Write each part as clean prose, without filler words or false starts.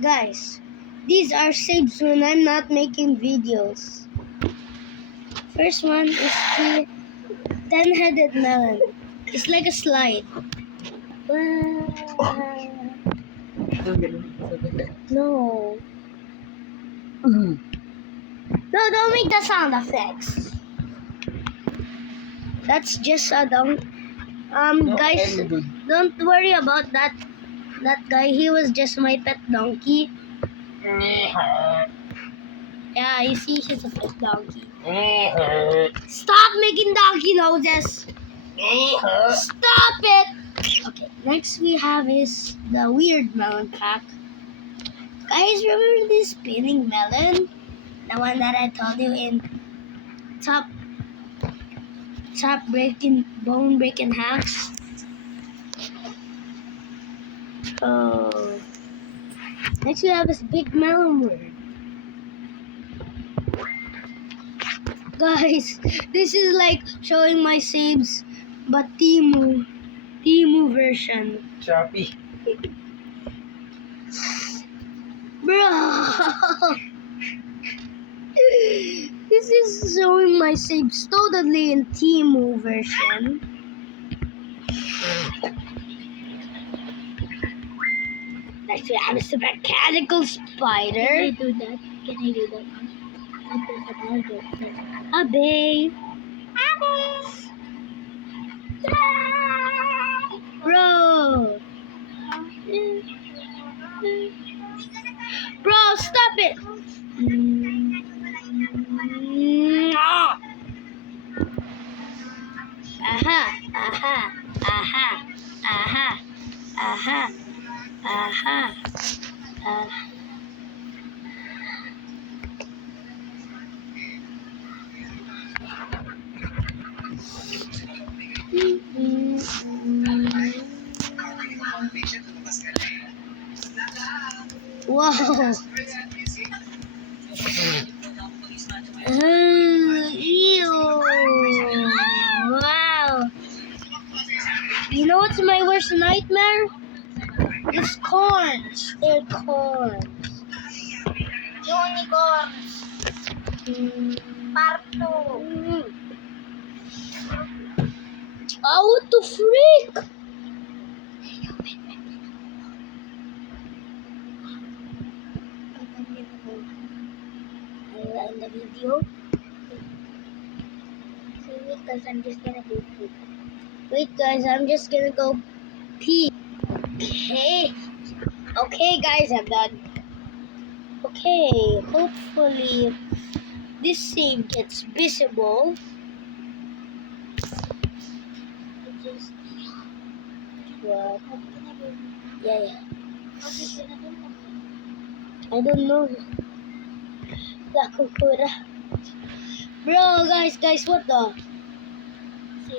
Guys, these are saves when I'm not making videos. First one is the 10-headed melon. It's like a slide. No. No, don't make the sound effects. That's just a dumb. Guys, don't worry about that. That guy, he was just my pet donkey. Yeah, you see, he's a pet donkey. Stop making donkey noses. Stop it. Okay, next we have is the weird melon pack. Guys, remember this spinning melon? The one that I told you in top bone breaking hacks. Oh, next we have this big melon word. Guys, this is like showing my saves, but Temu version. Shopee. Bro, this is showing my saves totally in Temu version. Next we have a mechanical spider. Can I do that? Abe. Bro. Bro, stop it. Aha, aha, aha, aha, aha, aha. Wow. Ew. Wow. You know what's my worst nightmare? It's corns. They're corns. Unicorns. Part 2. Oh, what the freak? In the video. Because I'm just gonna do it. Wait, guys, I'm just gonna go pee. Okay. Okay, guys, I'm done. Okay, hopefully this save gets visible. What? Yeah. I don't know. Sakura. Bro, guys, what the?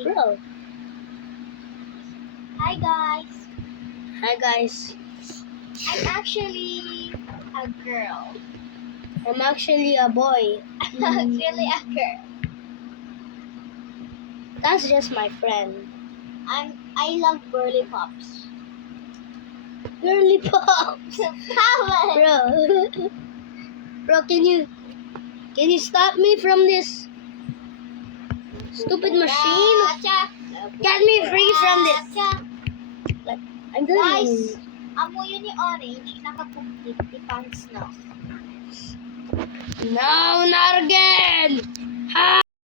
Bro. Hi guys. Hi, guys. I'm actually a girl. I'm actually a boy. Really a girl. That's just my friend. I love girly pops. Girly pops. Stop it. Bro. Bro, can you stop me from this stupid machine? Get me free from this. I'm done. Guys, amo yun ni Orange, naka-complete the pants na. No, not again. Ha!